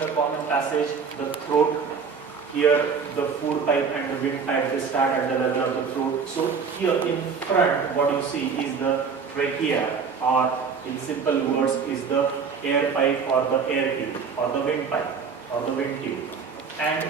the common passage, the throat. Here the food pipe and the windpipe, they start at the level of the throat. So here in front, what you see is the trachea, or in simple words is the air pipe or the air tube or the windpipe or the wind tube. And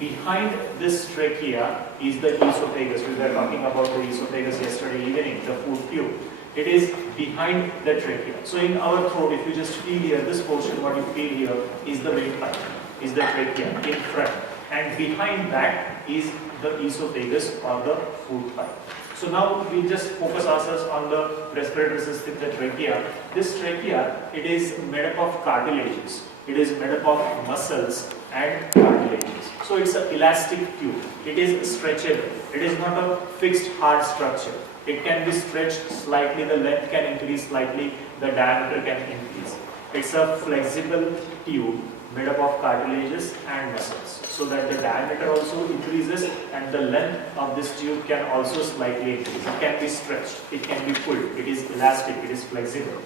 behind this trachea is the esophagus. We were talking about the esophagus yesterday evening, the food tube. It is behind the trachea. So in our throat, if you just feel here, this portion, what you feel here is the windpipe, is the trachea in front. And behind that is the esophagus or the food pipe. So now we just focus ourselves on the respiratory system, the trachea. This trachea, it is made up of cartilages. It is made up of muscles and cartilages. So it's an elastic tube. It is stretchable. It is not a fixed hard structure. It can be stretched slightly, the length can increase slightly, the diameter can increase. It's a flexible tube made up of cartilages and muscles, so that the diameter also increases and the length of this tube can also slightly increase. It can be stretched, it can be pulled, it is elastic, it is flexible.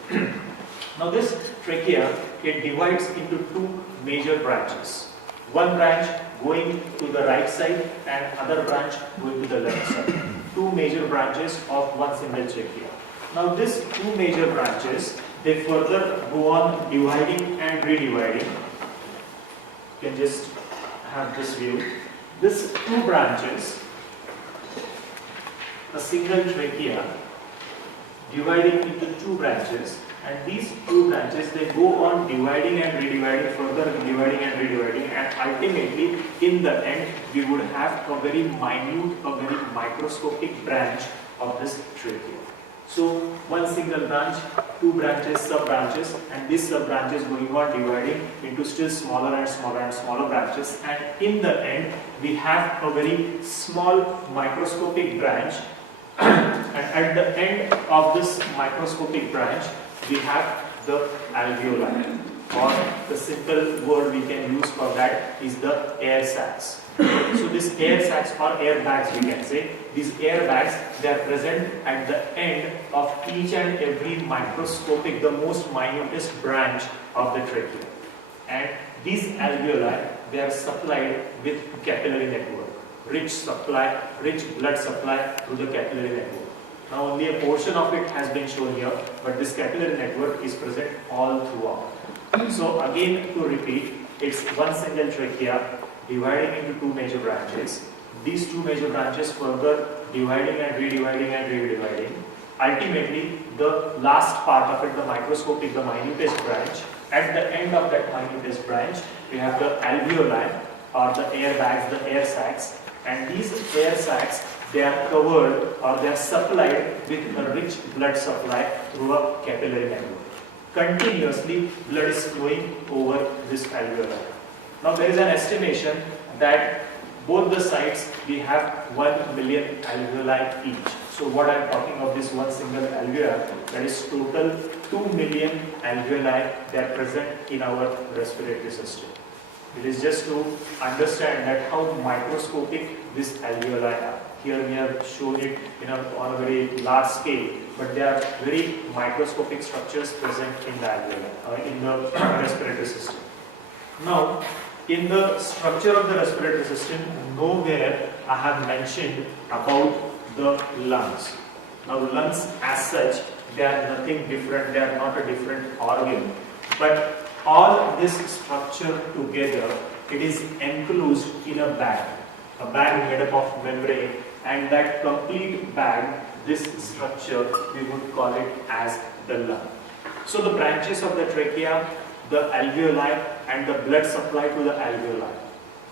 Now this trachea, it divides into two major branches. One branch going to the right side and other branch going to the left side. Two major branches of one single trachea. Now these two major branches, they further go on dividing and redividing. You can just have this view. These two branches, a single trachea dividing into two branches, and these two branches, they go on dividing and redividing, further dividing and redividing, and ultimately in the end we would have a very minute, a very microscopic branch of this trachea. So one single branch, two branches, sub-branches, and this sub-branch is going on dividing into still smaller and smaller and smaller branches, and in the end we have a very small microscopic branch and at the end of this microscopic branch we have the alveoli, or the simple word we can use for that is the air sacs. So these air sacs or air bags, we can say, these air bags, they are present at the end of each and every microscopic, the most minutest branch of the trachea. And these alveoli, they are supplied with capillary network, rich blood supply to the capillary network. Now only a portion of it has been shown here, but this capillary network is present all throughout. So again, to repeat, it's one single trachea dividing into two major branches. These two major branches further dividing and redividing and redividing. Ultimately, the last part of it, the microscopic, the minutest branch, at the end of that minutest branch, we have the alveoli, or the air bags, the air sacs, and these air sacs, they are covered or they are supplied with a rich blood supply through a capillary network. Continuously, blood is flowing over this alveoli. Now there is an estimation that both the sides we have 1 million alveoli each. So what I am talking of, this one single alveoli, that is total 2 million alveoli, they are present in our respiratory system. It is just to understand that how microscopic these alveoli are. Here we have shown it on a very large scale, but there are very microscopic structures present in the alveoli, in the respiratory system. Now, in the structure of the respiratory system, nowhere I have mentioned about the lungs. Now, lungs as such, they are nothing different, they are not a different organ, but all this structure together, it is enclosed in a bag made up of membrane, and that complete bag, this structure, we would call it as the lung. So the branches of the trachea, the alveoli, and the blood supply to the alveoli,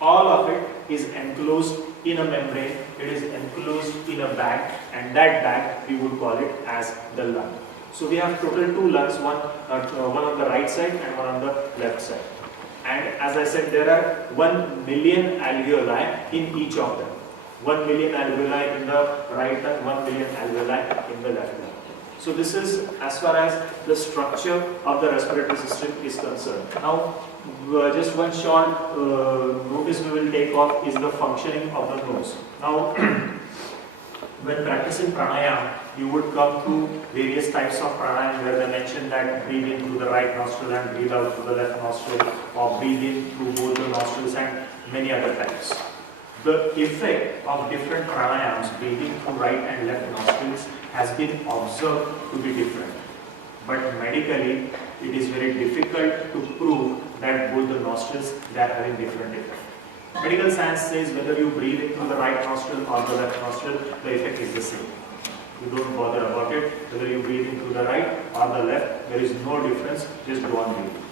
all of it is enclosed in a membrane, it is enclosed in a bag, and that bag we would call it as the lung. So we have total two lungs, one on the right side and one on the left side. And as I said, there are 1 million alveoli in each of them. 1 million alveoli in the right lung, 1 million alveoli in the left lung. So this is as far as the structure of the respiratory system is concerned. Now, just one short notice we will take off is the functioning of the nose. Now, when practicing pranayama, you would come to various types of pranayama where they mention that breathe in through the right nostril and breathe out through the left nostril, or breathe in through both the nostrils, and many other types. The effect of different pranayams, breathing through right and left nostrils, has been observed to be different. But medically, it is very difficult to prove that both the nostrils they are having different effect. Medical science says whether you breathe in through the right nostril or the left nostril, the effect is the same. You don't bother about it. Whether you breathe in through the right or the left, there is no difference, just go on breathing.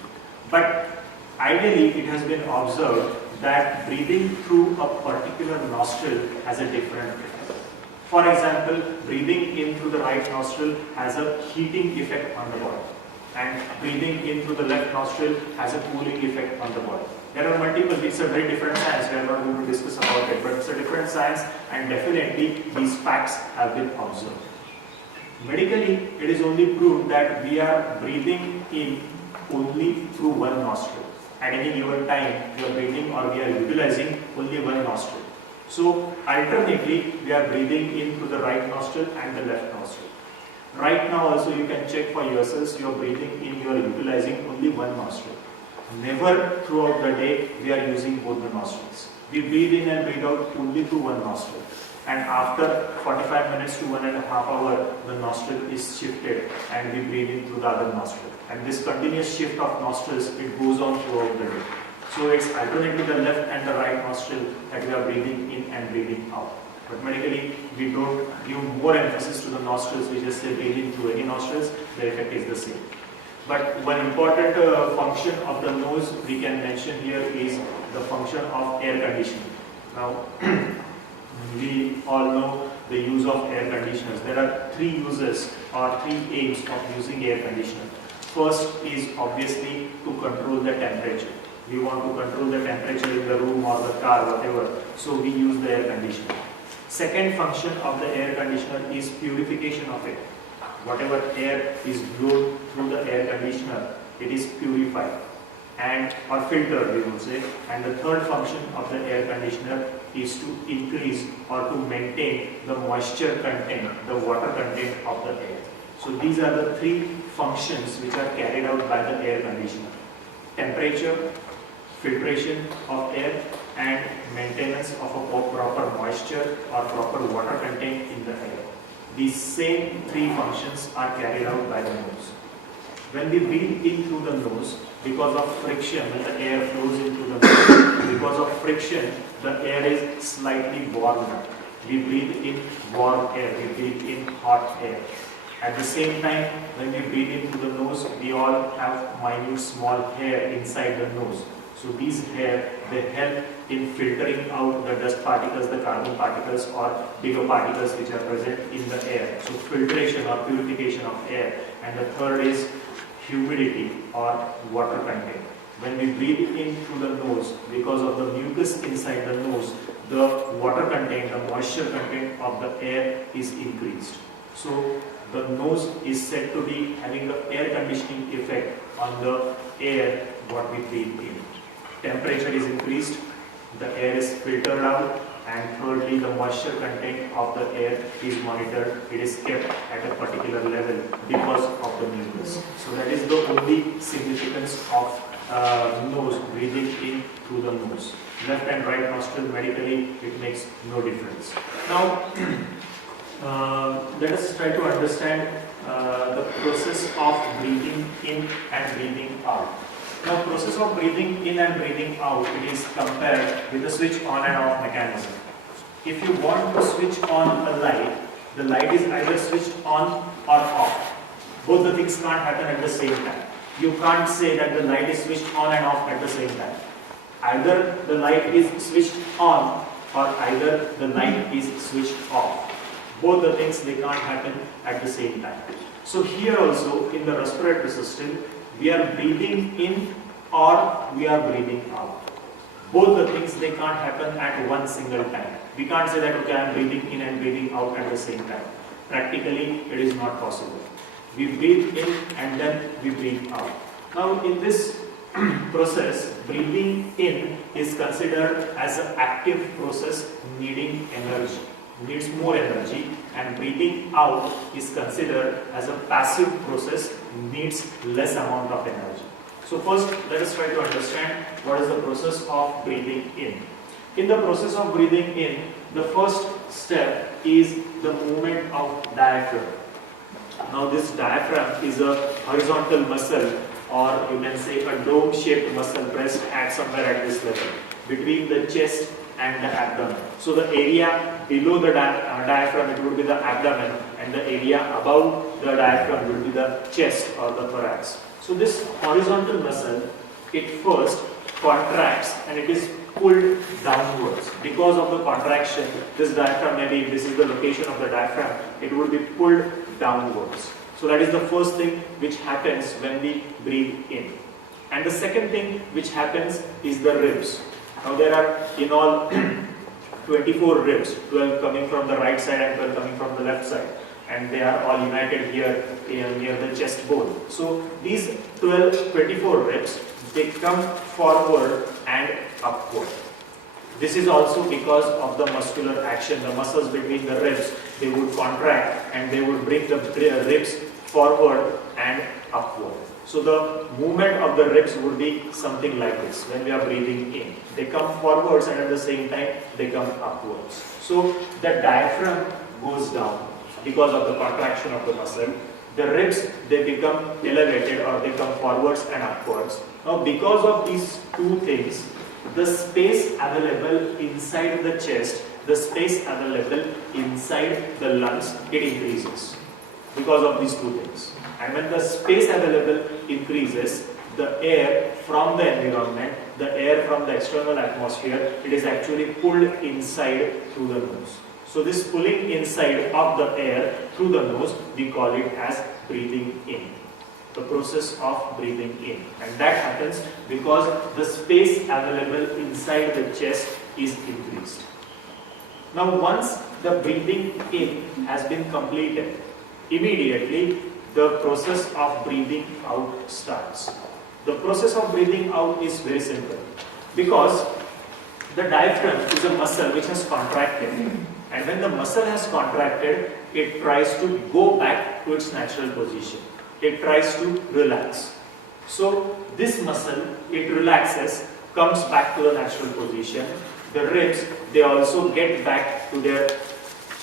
But ideally, it has been observed that breathing through a particular nostril has a different effect. For example, breathing in through the right nostril has a heating effect on the body, and breathing in through the left nostril has a cooling effect on the body. There are multiple, it's a very different science, we are not going to discuss about it, but it's a different science, and definitely these facts have been observed. Medically, it is only proved that we are breathing in only through one nostril. At any given time, we are breathing or we are utilizing only one nostril. So, alternately, we are breathing in through the right nostril and the left nostril. Right now also you can check for yourselves, you are breathing in, you are utilizing only one nostril. Never throughout the day we are using both the nostrils. We breathe in and breathe out only through one nostril. And after 45 minutes to 1.5 hours, the nostril is shifted and we breathe in through the other nostril. And this continuous shift of nostrils, it goes on throughout the day. So it's alternately the left and the right nostril that we are breathing in and breathing out. But medically, we don't give more emphasis to the nostrils, we just say breathe in through any nostrils, the effect is the same. But one important function of the nose we can mention here is the function of air conditioning. Now, we all know the use of air conditioners. There are three uses or three aims of using air conditioner. First is obviously to control the temperature. We want to control the temperature in the room or the car, whatever. So we use the air conditioner. Second function of the air conditioner is purification of it. Whatever air is blown through the air conditioner, it is purified and or filtered, we would say. And the third function of the air conditioner is to increase or to maintain the moisture content, the water content of the air. So these are the three functions which are carried out by the air conditioner: temperature, filtration of air, and maintenance of a proper moisture or proper water content in the air. These same three functions are carried out by the nose. When we breathe in through the nose, because of friction, when the air flows in through the nose, because of friction, the air is slightly warmed up. We breathe in warm air, we breathe in hot air. At the same time, when we breathe in through the nose, we all have minute small hair inside the nose. So these hair, they help in filtering out the dust particles, the carbon particles or bigger particles which are present in the air. So filtration or purification of air. And the third is humidity or water content. When we breathe in through the nose, because of the mucus inside the nose, the water content, the moisture content of the air is increased. So the nose is said to be having the air conditioning effect on the air what we breathe in. Temperature is increased, the air is filtered out, and thirdly the moisture content of the air is monitored. It is kept at a particular level because of the mucus. So that is the only significance of nose, breathing in through the nose. Left and right nostril, medically it makes no difference. Now let us try to understand the process of breathing in and breathing out. Now, process of breathing in and breathing out, it is compared with the switch on and off mechanism. If you want to switch on a light, the light is either switched on or off. Both the things can't happen at the same time. You can't say that the light is switched on and off at the same time. Either the light is switched on or either the light is switched off. Both the things, they can't happen at the same time. So here also in the respiratory system, we are breathing in or we are breathing out. Both the things, they can't happen at one single time. We can't say that, okay, I am breathing in and breathing out at the same time. Practically, it is not possible. We breathe in and then we breathe out. Now, in this process, breathing in is considered as an active process needing energy. needs more energy, and breathing out is considered as a passive process, needs less amount of energy. So first, let us try to understand what is the process of breathing in. In the process of breathing in, the first step is the movement of diaphragm. Now this diaphragm is a horizontal muscle, or you can say a dome-shaped muscle pressed at somewhere at this level, between the chest and the abdomen. So the area below the diaphragm, it would be the abdomen, and the area above the diaphragm would be the chest or the thorax. So this horizontal muscle, it first contracts and it is pulled downwards. Because of the contraction, this diaphragm, maybe this is the location of the diaphragm, it would be pulled downwards. So that is the first thing which happens when we breathe in. And the second thing which happens is the ribs. Now there are in all 24 ribs, 12 coming from the right side and 12 coming from the left side. And they are all united here near the chest bone. So these 24 ribs, they come forward and upward. This is also because of the muscular action. The muscles between the ribs, they would contract and they would bring the ribs forward and upward. So the movement of the ribs would be something like this when we are breathing in. They come forwards and at the same time they come upwards. So the diaphragm goes down because of the contraction of the muscle. The ribs, they become elevated or they come forwards and upwards. Now because of these two things, the space available inside the chest, the space available inside the lungs, it increases because of these two things. And when the space available increases, the air from the environment, the air from the external atmosphere, it is actually pulled inside through the nose. So this pulling inside of the air through the nose, we call it as breathing in. The process of breathing in. And that happens because the space available inside the chest is increased. Now once the breathing in has been completed, immediately the process of breathing out starts. The process of breathing out is very simple because the diaphragm is a muscle which has contracted, and when the muscle has contracted, it tries to go back to its natural position. It tries to relax. So this muscle, it relaxes, comes back to the natural position. The ribs, they also get back to their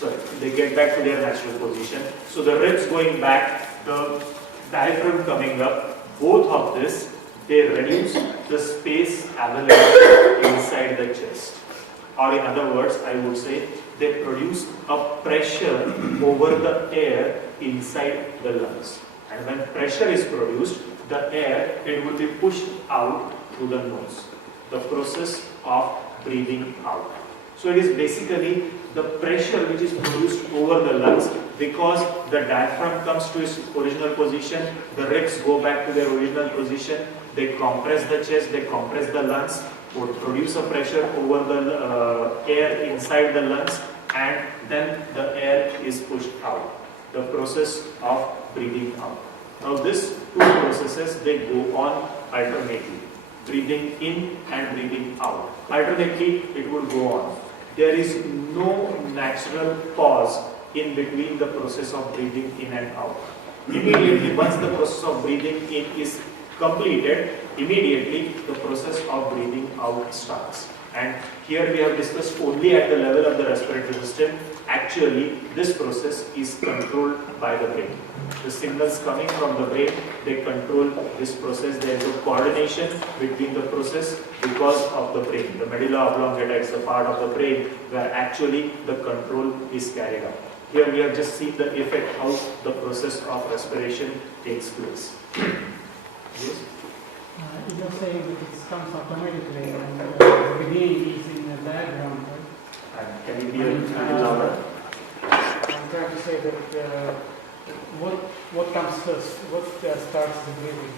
natural position. So the ribs going back, the diaphragm coming up, both of this, they reduce the space available inside the chest. Or in other words, I would say, they produce a pressure over the air inside the lungs. And when pressure is produced, the air, it will be pushed out through the nose. The process of breathing out. So it is basically the pressure which is produced over the lungs because the diaphragm comes to its original position, the ribs go back to their original position, they compress the chest, they compress the lungs, would produce a pressure over the air inside the lungs, and then the air is pushed out. The process of breathing out. Now these two processes, they go on alternately. Breathing in and breathing out. Alternately, it would go on. There is no natural pause in between the process of breathing in and out. Immediately, once the process of breathing in is completed, immediately the process of breathing out starts. And here we have discussed only at the level of the respiratory system. Actually, this process is controlled by the brain. The signals coming from the brain, they control this process. There is a coordination between the process because of the brain. The medulla oblongata is the part of the brain where actually the control is carried out. Here we have just seen the effect how the process of respiration takes place. Yes? You just say that it comes automatically and the beginning is in the diagram, right? And can you be a little louder? I'm trying to say that what comes first? What starts the breathing?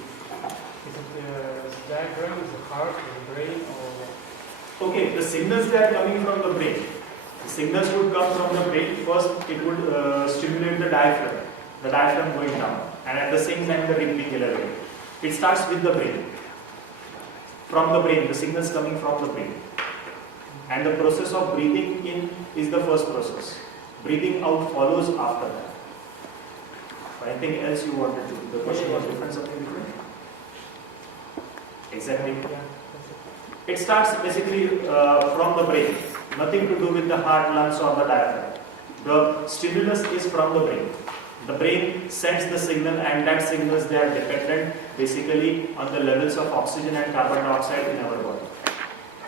Is it the diaphragm, is the heart, the brain, or? Okay, the signals, they are coming from the brain. The signals would come from the brain. First, it would stimulate the diaphragm going down, and at the same time the rib being elevated. It starts with the brain. From the brain, the signals coming from the brain. And the process of breathing in is the first process. Breathing out follows after that. Anything else you wanted to? The question was different, something different? Exactly. It starts basically from the brain. Nothing to do with the heart, lungs or the diaphragm. The stimulus is from the brain. The brain sends the signal, and that signals they are dependent basically on the levels of oxygen and carbon dioxide in our body.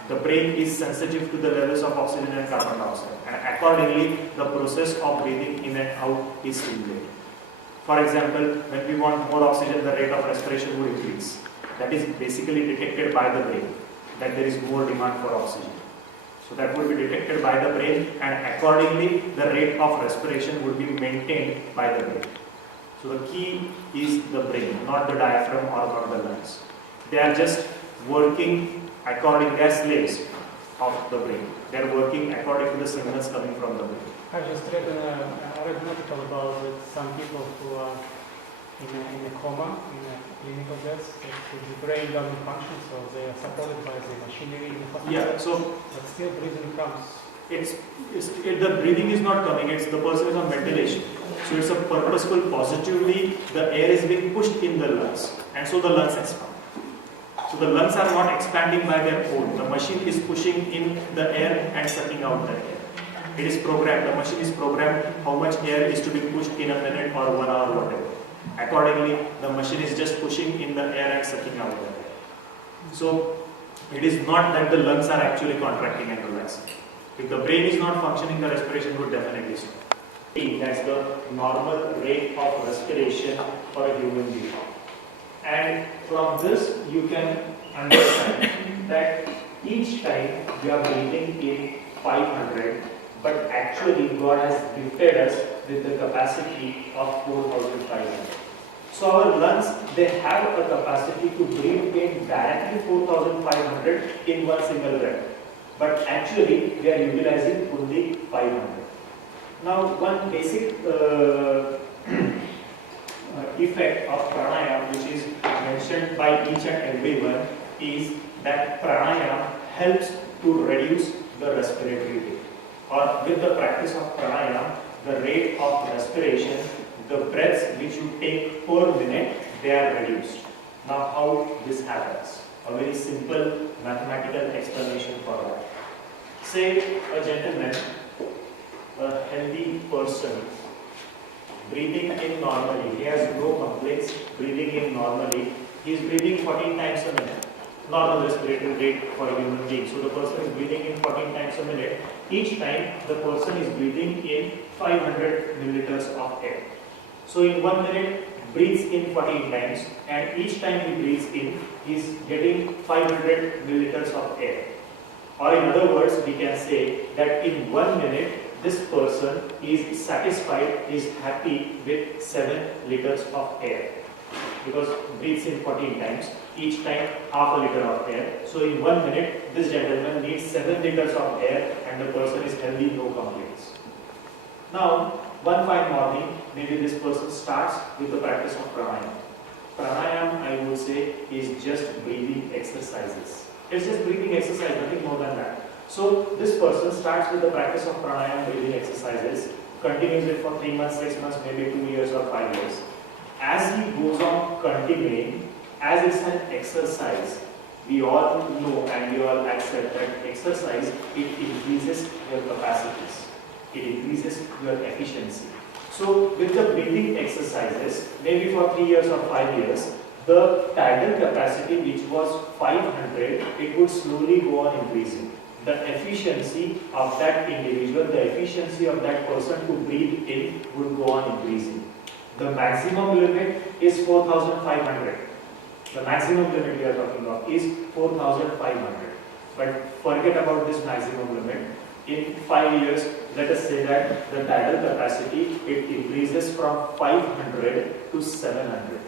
The brain is sensitive to the levels of oxygen and carbon dioxide, and accordingly the process of breathing in and out is stimulated. For example, when we want more oxygen, the rate of respiration would increase. That is basically detected by the brain, that there is more demand for oxygen. So that would be detected by the brain, and accordingly the rate of respiration would be maintained by the brain. So the key is the brain, not the diaphragm or not the lungs. They are just working according, they are slaves of the brain. They are working according to the signals coming from the brain. I just read an article about some people who are in a coma, in a clinical death, the brain doesn't function, so they are supported by the machinery in the hospital. Yeah, so but still breathing comes. The breathing is not coming, the person is on ventilation. So it's a purposeful, positively, the air is being pushed in the lungs, and so the lungs expand. So the lungs are not expanding by their own. The machine is pushing in the air and sucking out the air. It is programmed, the machine is programmed how much air is to be pushed in a minute or 1 hour, whatever. Accordingly, the machine is just pushing in the air and sucking out the air. So it is not that the lungs are actually contracting and relaxing. If the brain is not functioning, the respiration would definitely stop. That's the normal rate of respiration for a human being. And from this, you can understand that each time we are breathing in 500, but actually God has gifted us with the capacity of 4,500. So our lungs, they have a capacity to breathe in directly 4,500 in one single breath. But actually, we are utilizing only 500. Now, one basic effect of pranayama, which is mentioned by each and everyone, is that pranayama helps to reduce the respiratory rate. Or with the practice of pranayama, the rate of respiration, the breaths which you take per minute, they are reduced. Now, how this happens? A very simple mathematical explanation for that. Say a gentleman, a healthy person, breathing in normally, he has no complaints, breathing in normally, he is breathing 14 times a minute. Normal respiratory rate for a human being. So the person is breathing in 14 times a minute. Each time the person is breathing in 500 milliliters of air. So in 1 minute, breathes in 14 times, and each time he breathes in, he is getting 500 milliliters of air. Or in other words, we can say that in 1 minute, this person is satisfied, is happy with 7 liters of air. Because breathes in 14 times, each time half a liter of air. So in 1 minute, this gentleman needs 7 liters of air, and the person is healthy, no complaints. Now, one fine morning, maybe this person starts with the practice of pranayama. Pranayama, I would say, is just breathing exercises. It's just breathing exercise, nothing more than that. So this person starts with the practice of pranayama, breathing exercises, continues it for 3 months, 6 months, maybe 2 years or 5 years. As he goes on continuing, as it's an exercise, we all know and we all accept that exercise, it increases your capacities. It increases your efficiency. So with the breathing exercises, maybe for 3 years or 5 years, the tidal capacity which was 500, it would slowly go on increasing. The efficiency of that individual, the efficiency of that person to breathe in would go on increasing. The maximum limit is 4,500. The maximum limit we are talking of is 4,500. But forget about this maximum limit. In 5 years, let us say that the tidal capacity, it increases from 500 to 700.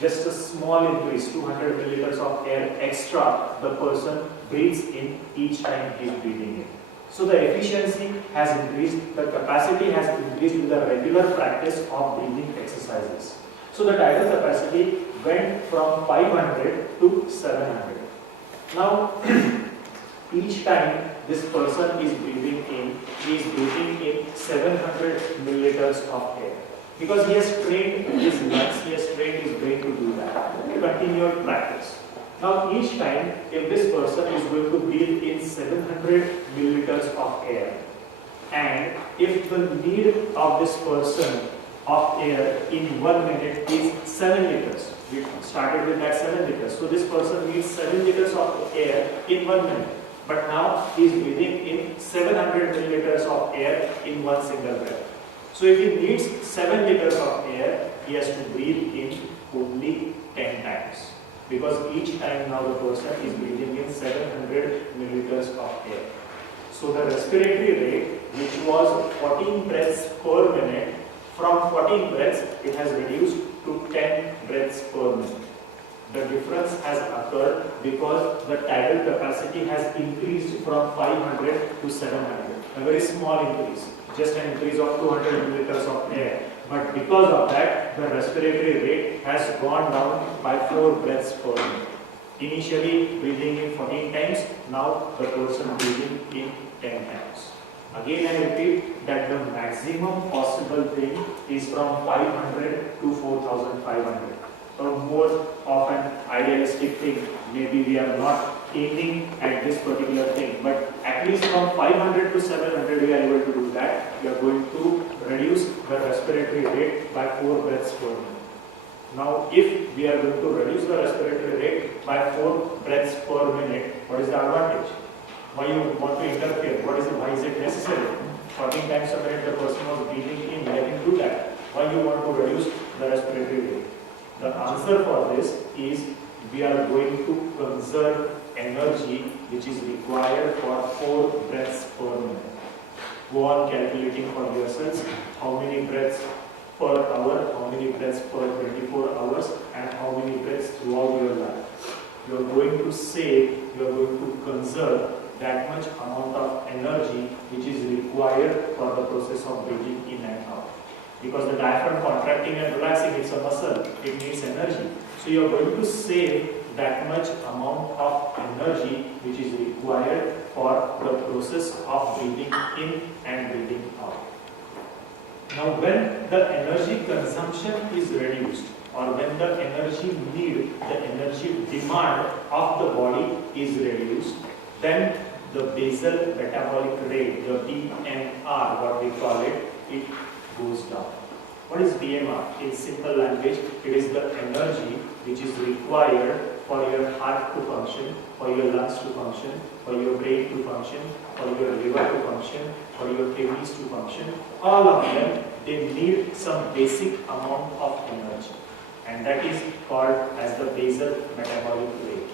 Just a small increase, 200 milliliters of air extra, the person breathes in each time he is breathing in. So the efficiency has increased, the capacity has increased with the regular practice of breathing exercises. So the tidal capacity went from 500 to 700. Now, each time this person is breathing in, he is breathing in 700 milliliters of air. Because he has trained his lungs, he has trained his brain to do that. Continued practice. Now each time, if this person is going to breathe in 700 milliliters of air, and if the need of this person of air in 1 minute is 7 liters, we started with that 7 liters. So this person needs 7 liters of air in 1 minute. But now he is breathing in 700 milliliters of air in one single breath. So if he needs 7 liters of air, he has to breathe in only 10 times. Because each time now the person is breathing in 700 milliliters of air. So the respiratory rate, which was 14 breaths per minute, from 14 breaths it has reduced to 10 breaths per minute. The difference has occurred because the tidal capacity has increased from 500 to 700. A very small increase, just an increase of 200 milliliters of air. But because of that, the respiratory rate has gone down by 4 breaths per minute. Initially breathing in 14 times, now the person breathing in 10 times. Again I repeat that the maximum possible thing is from 500 to 4500. Or more of an idealistic thing. Maybe we are not aiming at this particular thing, but at least from 500 to 700 we are able to do that. We are going to reduce the respiratory rate by 4 breaths per minute. Now, if we are going to reduce the respiratory rate by 4 breaths per minute, what is the advantage? Why you want to interfere? Why is it necessary? 14 times a minute the person was breathing in, let him do that. Why you want to reduce the respiratory rate? The answer for this is we are going to conserve energy which is required for 4 breaths per minute. Go on calculating for yourselves how many breaths per hour, how many breaths per 24 hours, and how many breaths throughout your life. You are going to save, you are going to conserve that much amount of energy which is required for the process of breathing in and out. Because the diaphragm contracting and relaxing, it's a muscle, it needs energy. So you are going to save that much amount of energy which is required for the process of breathing in and breathing out. Now when the energy consumption is reduced, or when the energy need, the energy demand of the body is reduced, then the basal metabolic rate, the BMR, what we call it, it goes down. What is BMR? In simple language, it is the energy which is required for your heart to function, for your lungs to function, for your brain to function, for your liver to function, for your kidneys to function. All of them, they need some basic amount of energy, and that is called as the basal metabolic rate.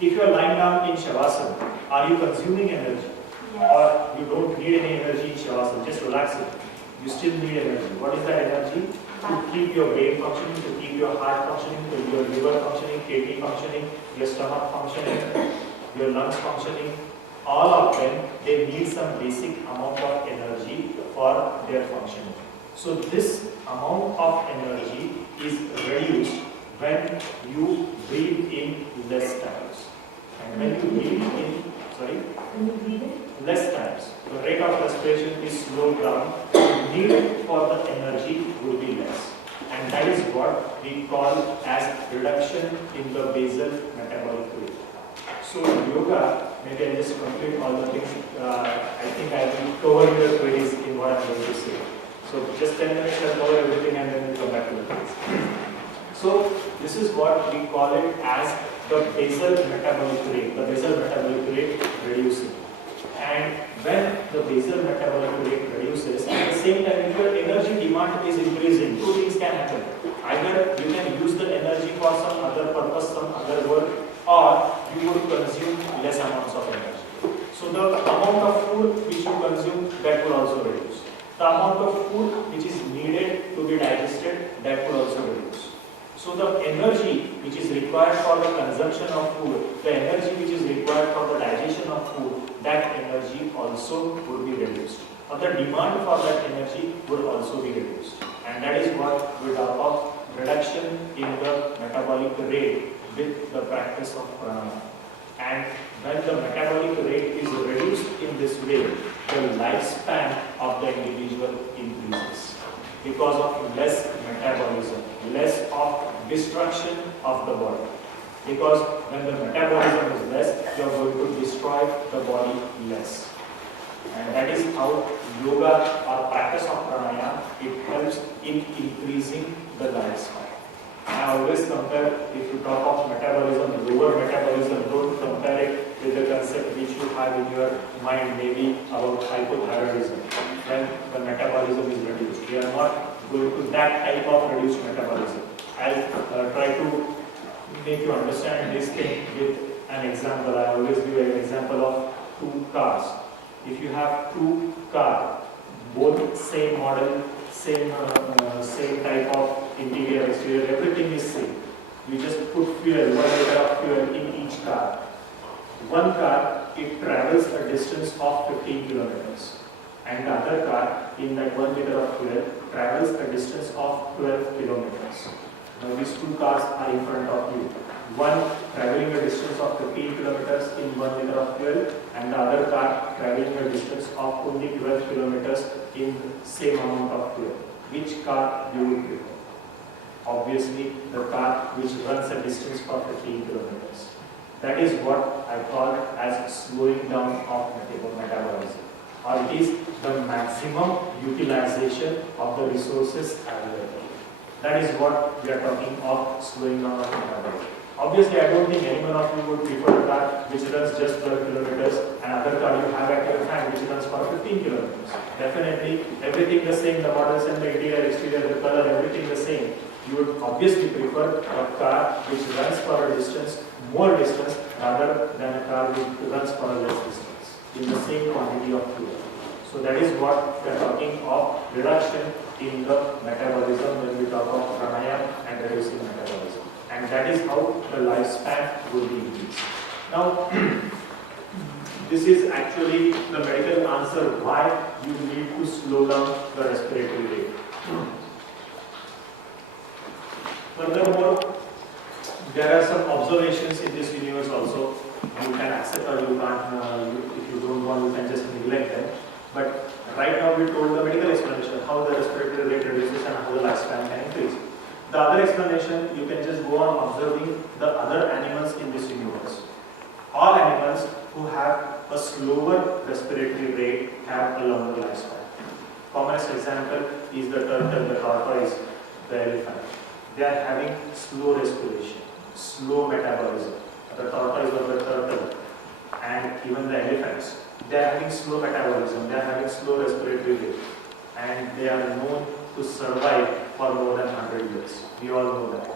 If you are lying down in Shavasana, are you consuming energy? Yes. Or you don't need any energy in Shavasana, just relaxing. You still need energy. What is that energy? To keep your brain functioning, to keep your heart functioning, to keep your liver functioning, kidney functioning, your stomach functioning, your lungs functioning. All of them, they need some basic amount of energy for their functioning. So this amount of energy is reduced when you breathe in less times. And when you breathe in, When you breathe in? less times, the rate of respiration is slowed down, the need for the energy will be less. And that is what we call as reduction in the basal metabolic rate. So yoga, maybe I'll just complete all the things. I think I will cover your queries in what I'm going to say. So just 10 minutes I'll cover everything and then we'll come back to the queries. So this is what we call it as the basal metabolic rate. The basal metabolic rate reducing. And when the basal metabolic rate reduces, at the same time, if your energy demand is increasing, two things can happen. Either you can use the energy for some other purpose, some other work, or you would consume less amounts of energy. So the amount of food which you consume, that will also reduce. The amount of food which is needed to be digested, that will also reduce. So the energy which is required for the consumption of food, the energy which is required for the digestion of food, that energy also would be reduced. Or the demand for that energy would also be reduced. And that is what we talk of reduction in the metabolic rate with the practice of pranayama. And when the metabolic rate is this way, the lifespan of the individual increases because of less metabolism, less of destruction of the body. Because when the metabolism is less, you are going to destroy the body less. And that is how yoga or practice of pranayama, it helps in increasing the lifespan. I always compare, if you talk of metabolism, lower metabolism, don't compare it with the concept which you have in your mind, maybe about hypothyroidism, when the metabolism is reduced. We are not going to that type of reduced metabolism. I'll try to make you understand this thing with an example. I always give an example of two cars. If you have two cars, both same model, same type of interior, exterior, everything is same. You just put fuel, 1 liter of fuel in each car. One car, it travels a distance of 15 kilometers. And the other car, in that 1 liter of fuel, travels a distance of 12 kilometers. Now these two cars are in front of you. One traveling a distance of 15 kilometers in 1 liter of fuel, and the other car traveling a distance of only 12 kilometers in the same amount of fuel. Which car you will prefer? Obviously, the car which runs a distance of 15 kilometers. That is what I call as slowing down of metabolism. Or it is the maximum utilization of the resources available. That is what we are talking of slowing down of metabolism. Obviously, I don't think any one of you would prefer a car which runs just 12 kilometers and another car you have at your hand which runs for 15 kilometers. Definitely, everything the same, the models and the interior, exterior, the color, everything the same. You would obviously prefer a car which runs for a distance, more distance, rather than a car which runs for a less distance in the same quantity of fuel. So that is what we are talking of reduction in the metabolism when we talk of pranayama and reducing metabolism. And that is how the lifespan will be increased. Now, this is actually the medical answer why you need to slow down the respiratory rate. Furthermore, there are some observations in this universe also. You can accept or you can't, if you don't want, you can just neglect them. But right now we told the medical explanation, how the respiratory rate reduces and how the lifespan can increase. The other explanation, you can just go on observing the other animals in this universe. All animals who have a slower respiratory rate have a longer lifespan. Commonest example is the turtle, the tortoise, the elephant. They are having slow respiration, slow metabolism. The tortoise or the turtle and even the elephants, they are having slow metabolism, they are having slow respiratory rate, and they are known to survive for more than 100 years. We all know that.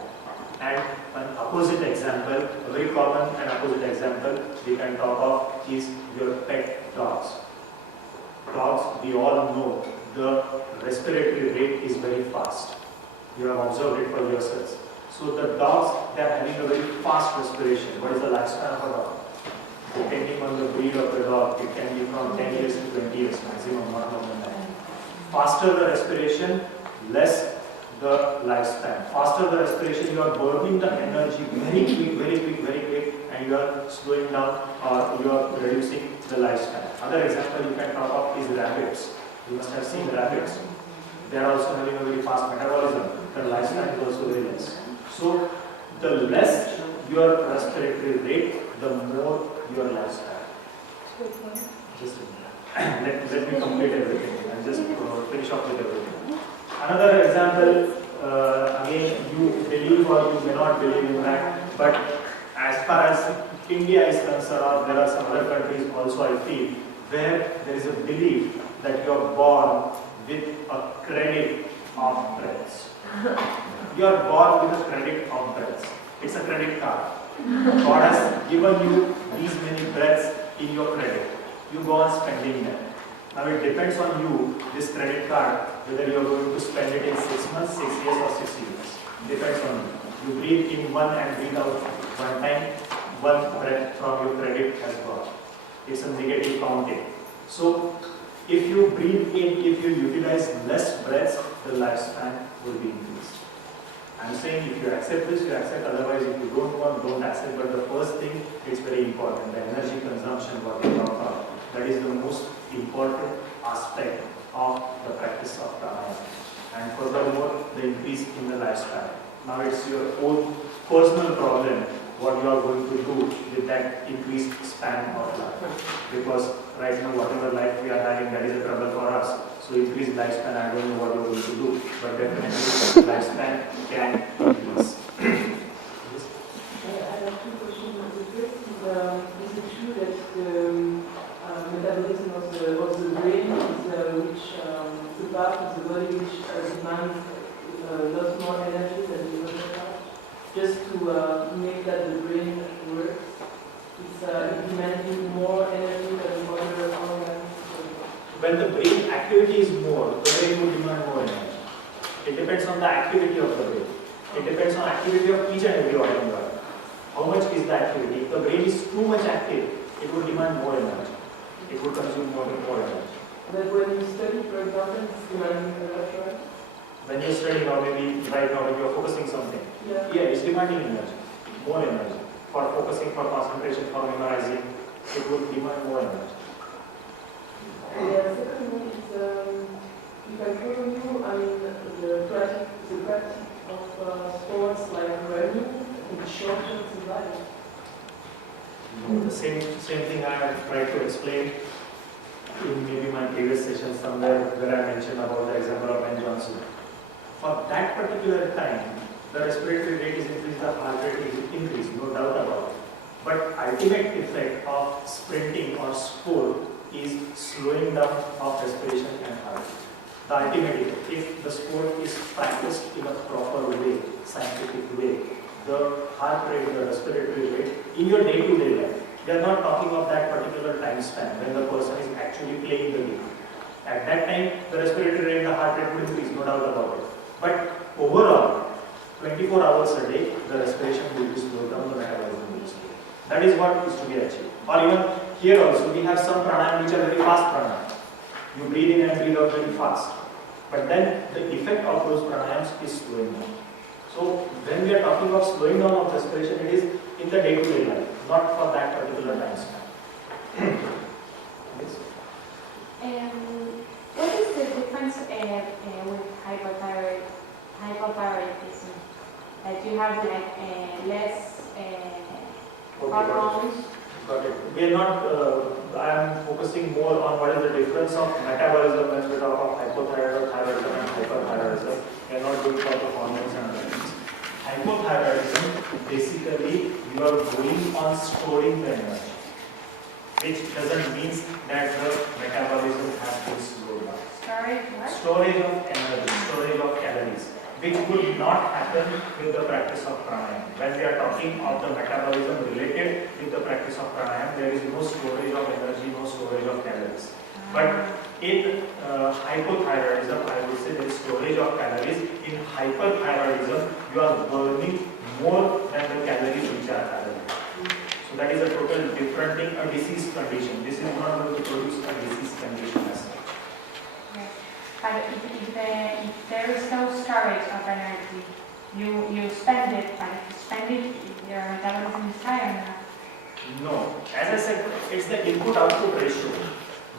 And an opposite example, a very common and opposite example we can talk of is your pet dogs. Dogs, we all know the respiratory rate is very fast. You have observed it for yourselves. So the dogs, they are having a very fast respiration. What is the lifespan of a dog? Depending on the breed of the dog, it can be from 10 years to 20 years maximum, not more than that. Faster the respiration, less the lifespan. Faster the respiration, you are burning the energy very quick, and you are slowing down or you are reducing the lifespan. Another example you can talk of is rabbits. You must have seen rabbits. They are also having a very fast metabolism. Their lifespan is also very less. So, the less your respiratory rate, the more your lifespan. Just let me complete everything and just finish off with everything. Another example, again, you believe or you may not believe in that, but as far as India is concerned, or there are some other countries also, I feel, where there is a belief that you are born with a credit of breaths. You are born with a credit of breaths. It's a credit card. God has given you these many breaths in your credit. You go on spending them. Now it depends on you, this credit card, whether you are going to spend it in 6 months, 6 years or 6 years. Depends on you. You breathe in one and breathe out one time, one breath from your credit has gone. It's a negative counting. So if you breathe in, if you utilize less breaths, the lifespan will be increased. I'm saying if you accept this, you accept, otherwise if you don't want, don't accept. But the first thing is very important, the energy consumption, what we talk about. That is the most important aspect of the practice of pranayama. And furthermore, the increase in the lifespan. Now it's your own personal problem what you are going to do with that increased span of life. Because right now, whatever life we are having, that is a trouble for us. So increased lifespan, I don't know what you are going to do, but definitely lifespan can increase. Yes. I have two questions. The first is it true that the metabolism of the brain is which the part of the body which demands a lot more energy than the other part? Just to make that the brain works, it's demanding more energy than the other organs. When the brain activity is more, the brain will demand more energy. It depends on the activity of the brain. It depends on activity of each and every organ. How much is the activity? If the brain is too much active, it will demand more energy. It will consume more energy. But when you study, for example, it's demanding a lot, right? When you're studying, or maybe right now when you're focusing something, Yeah, it's demanding energy, more energy. For focusing, for concentration, for memorizing, it will demand more energy. The second one is, if I follow you, I mean, the practice of sports like running in short terms in life. The same thing I have tried to explain in maybe my previous session somewhere where I mentioned about the example of Ben Johnson. For that particular time, the respiratory rate is increased, the heart rate is increased, no doubt about it. But ultimate effect of sprinting or sport is slowing down of respiration and heart rate. The ultimate effect, if the sport is practiced in a proper way, scientific way, the heart rate, the respiratory rate, in your day-to-day life, we are not talking of that particular time span when the person is actually playing the game. At that time, the respiratory rate, the heart rate will increase, no doubt about it. But overall, 24 hours a day, the respiration will be slowed down, the metabolism will be slowed. That is what is to be achieved. Or even here also, we have some pranayam which are very fast pranayam. You breathe in and breathe out very fast. But then the effect of those pranayams is slowing down. So when we are talking of slowing down of respiration, it is in the day-to-day life, not for that particular time span. Yes. What is the difference with hypothyroidism? That you have like less hormones? Got it. We are not, I am focusing more on what is the difference of metabolism when we talk of hypothyroidism and hyperthyroidism. We are not going for the hormones and other things. Hypothyroidism, basically, you are going on storing the energy, which doesn't mean that the metabolism has been slowed down. Storage, what? Storage of energy, storage of calories, which would not happen with the practice of pranayama. When we are talking of the metabolism related with the practice of pranayama, there is no storage of energy, no storage of calories. But in hypothyroidism, I would say there is storage of calories. In hyperthyroidism, you are burning more than the calories which are available. So that is a total different thing, a disease condition. This is not going to produce a disease condition as such. Yes. But if there is no storage of energy, you spend it, but if you spend it, your metabolism is higher enough. No, as I said, it's the input-output ratio.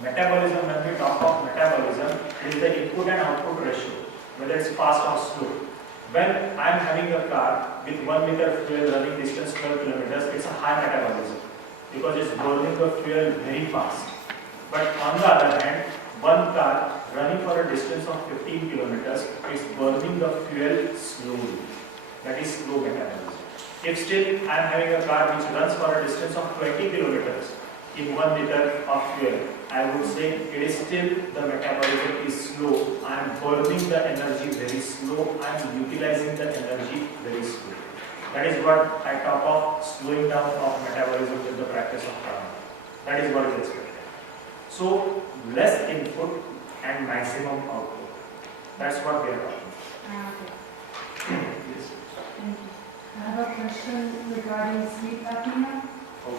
Metabolism, when we talk of metabolism, it is the input and output ratio, whether it's fast or slow. When I am having a car with 1 liter fuel running distance 12 kilometers, it's a high metabolism because it's burning the fuel very fast. But on the other hand, one car running for a distance of 15 kilometers is burning the fuel slowly. That is slow metabolism. If still I am having a car which runs for a distance of 20 kilometers in 1 liter of fuel, I would say it is still the metabolism is slow. I am burning the energy very slow. I am utilizing the energy very slow. That is what I talk of slowing down of metabolism with the practice of pranayama. That is what is expected. So less input and maximum output. That's what we are talking. Okay. Yes. Thank you. I have a question regarding sleep apnea.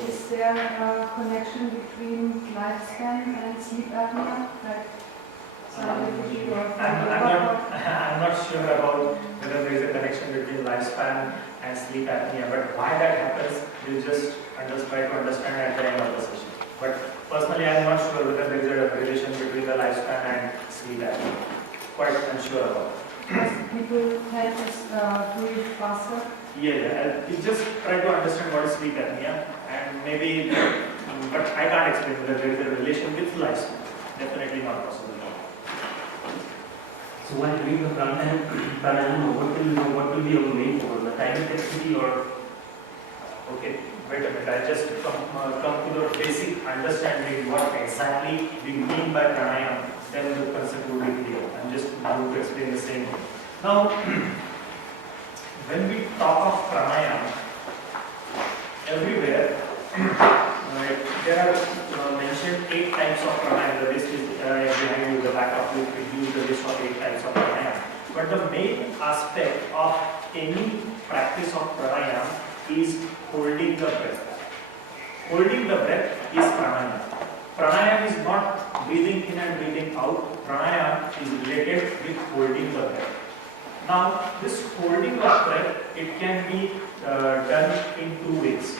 Is there a connection between lifespan and sleep apnea? Like scientifically or I'm not sure about whether there is a connection between lifespan and sleep apnea, but why that happens, we'll just try to understand at the end of the session. But personally, personally, I am not sure whether there is a relation between the lifespan and sleep apnea. Quite unsure about it. People tend to breathe faster. Yeah, you just try to understand what is sleep apnea, and maybe, but I can't explain whether there is a relation with lifespan. Definitely not possible. So while doing the pranayama, what will be our main focus? The time intensity or? Okay, wait a minute. I just come to the basic understanding what exactly we mean by pranayama. Then the concept will be clear. I'm just going to explain the same. Now, when we talk of pranayama, everywhere there are mentioned 8 types of pranayama. The list is behind you, the back of you. We use the list of 8 types of pranayama. But the main aspect of any practice of pranayama is holding the breath. Holding the breath is pranayama. Pranayama is not breathing in and breathing out. Pranayama is related with holding the breath. Now, this holding of breath, it can be done in 2 ways.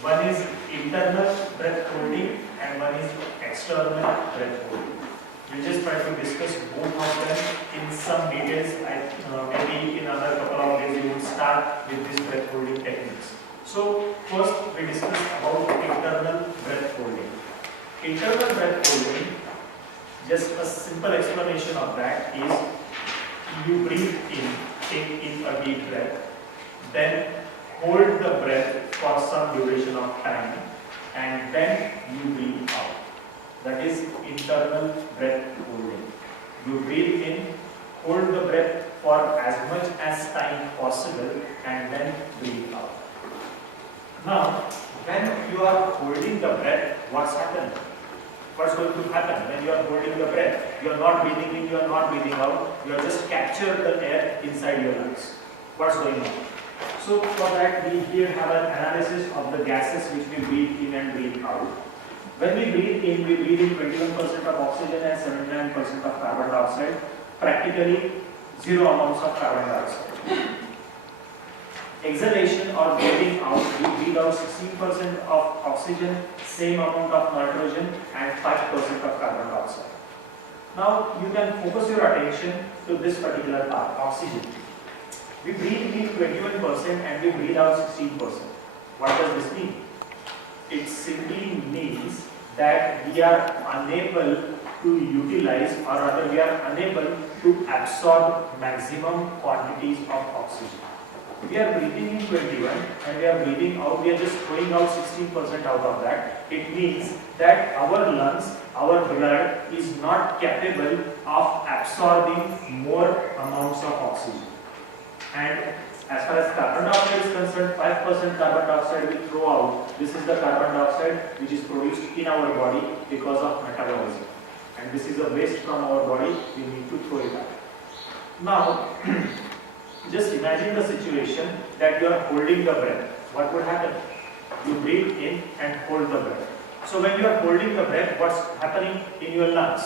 One is internal breath holding and one is external breath holding. We'll just try to discuss both of them in some details. Maybe in another couple of days we will start with these breath holding techniques. So first we discuss about internal breath holding. Internal breath holding, just a simple explanation of that is you breathe in, take in a deep breath, then hold the breath for some duration of time, and then you breathe out. That is internal breath holding. You breathe in, hold the breath for as much as time possible, and then breathe out. Now, when you are holding the breath, what's happening? What's going to happen when you are holding the breath? You are not breathing in, you are not breathing out. You are just captured the air inside your lungs. What's going on? So for that, we here have an analysis of the gases which we breathe in and breathe out. When we breathe in 21% of oxygen and 79% of carbon dioxide. Practically 0 amounts of carbon dioxide. Exhalation or breathing out, we breathe out 16% of oxygen, same amount of nitrogen and 5% of carbon dioxide. Now you can focus your attention to this particular part, oxygen. We breathe in 21% and we breathe out 16%. What does this mean? It simply means that we are unable to utilize, or rather we are unable to absorb maximum quantities of oxygen. We are breathing in 21 and we are breathing out, we are just throwing out 16% out of that. It means that our lungs, our blood is not capable of absorbing more amounts of oxygen. And as far as carbon dioxide is concerned, 5% carbon dioxide we throw out. This is the carbon dioxide which is produced in our body because of metabolism. And this is a waste from our body, we need to throw it out. Now, just imagine the situation that you are holding the breath. What would happen? You breathe in and hold the breath. So when you are holding the breath, what's happening in your lungs?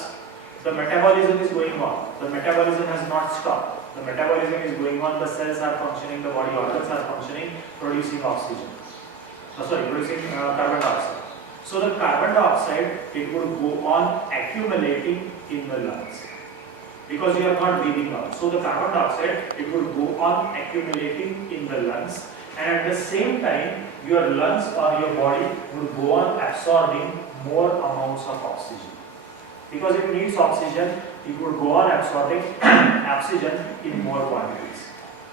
The metabolism is going on. The metabolism has not stopped. The metabolism is going on, the cells are functioning, the body organs are functioning, producing oxygen. Producing carbon dioxide. So the carbon dioxide, it would go on accumulating in the lungs. Because you are not breathing out. So the carbon dioxide, it would go on accumulating in the lungs, and at the same time, your lungs or your body would go on absorbing more amounts of oxygen. Because it needs oxygen, it would go on absorbing oxygen in more quantities.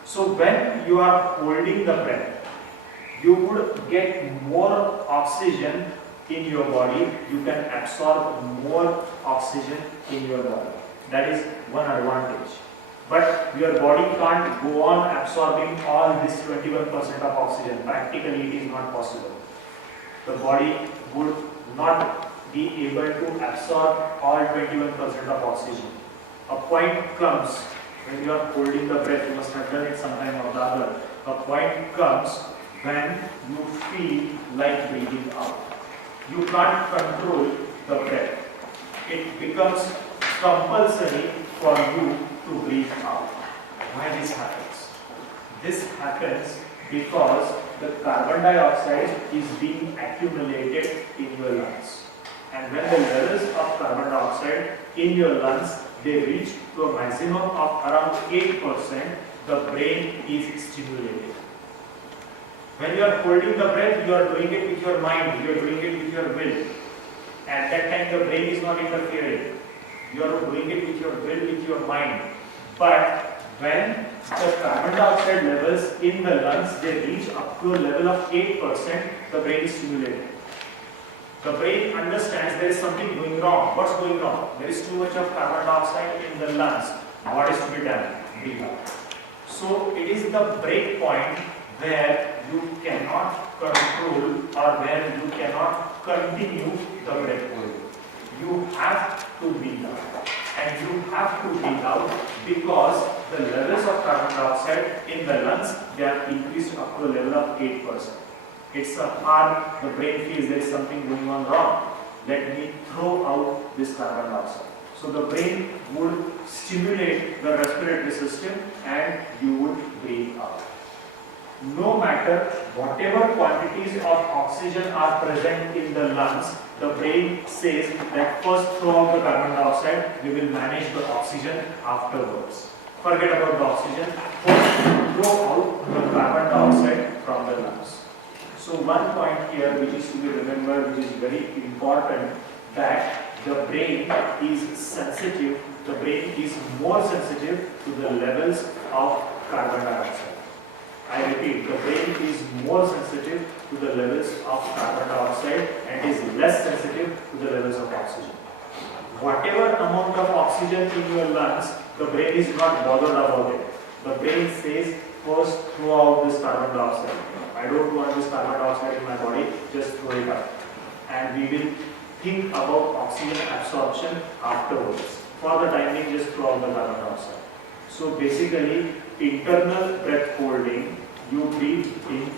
So when you are holding the breath, you would get more oxygen in your body, you can absorb more oxygen in your body. That is one advantage. But your body can't go on absorbing all this 21% of oxygen. Practically it is not possible. The body would not be able to absorb all 21% of oxygen. A point comes when you are holding the breath, you must have done it sometime or the other. A point comes when you feel like breathing out. You can't control the breath. It becomes compulsory for you to breathe out. Why this happens? This happens because the carbon dioxide is being accumulated in your lungs. And and when the levels of carbon dioxide in your lungs they reach to a maximum of around 8%, the brain is stimulated. When you are holding the breath, you are doing it with your mind, you are doing it with your will. At that time, the brain is not interfering. You are doing it with your will, with your mind. But when the carbon dioxide levels in the lungs they reach up to a level of 8%, the brain is stimulated. The brain understands there is something going wrong. What's going wrong? There is too much of carbon dioxide in the lungs. What is to be done? Breathe out. So it is the break point where you cannot control or where you cannot continue the breath holding. You have to breathe out. And you have to breathe out because the levels of carbon dioxide in the lungs they are increased up to a level of 8%. It's a harm, the brain feels there is something going on wrong. Let me throw out this carbon dioxide. So the brain would stimulate the respiratory system and you would breathe out. No matter whatever quantities of oxygen are present in the lungs, the brain says that first throw out the carbon dioxide, we will manage the oxygen afterwards. Forget about the oxygen, first throw out the carbon dioxide from the lungs. So one point here which is to be remembered, which is very important, that the brain is sensitive, the brain is more sensitive to the levels of carbon dioxide. I repeat, the brain is more sensitive to the levels of carbon dioxide and is less sensitive to the levels of oxygen. Whatever amount of oxygen in your lungs, the brain is not bothered about it. The brain says, first throw out this carbon dioxide. I don't want this carbon dioxide in my body, just throw it out. And we will think about oxygen absorption afterwards. For the time being, just throw out the carbon dioxide. So basically, internal breath holding, you breathe in,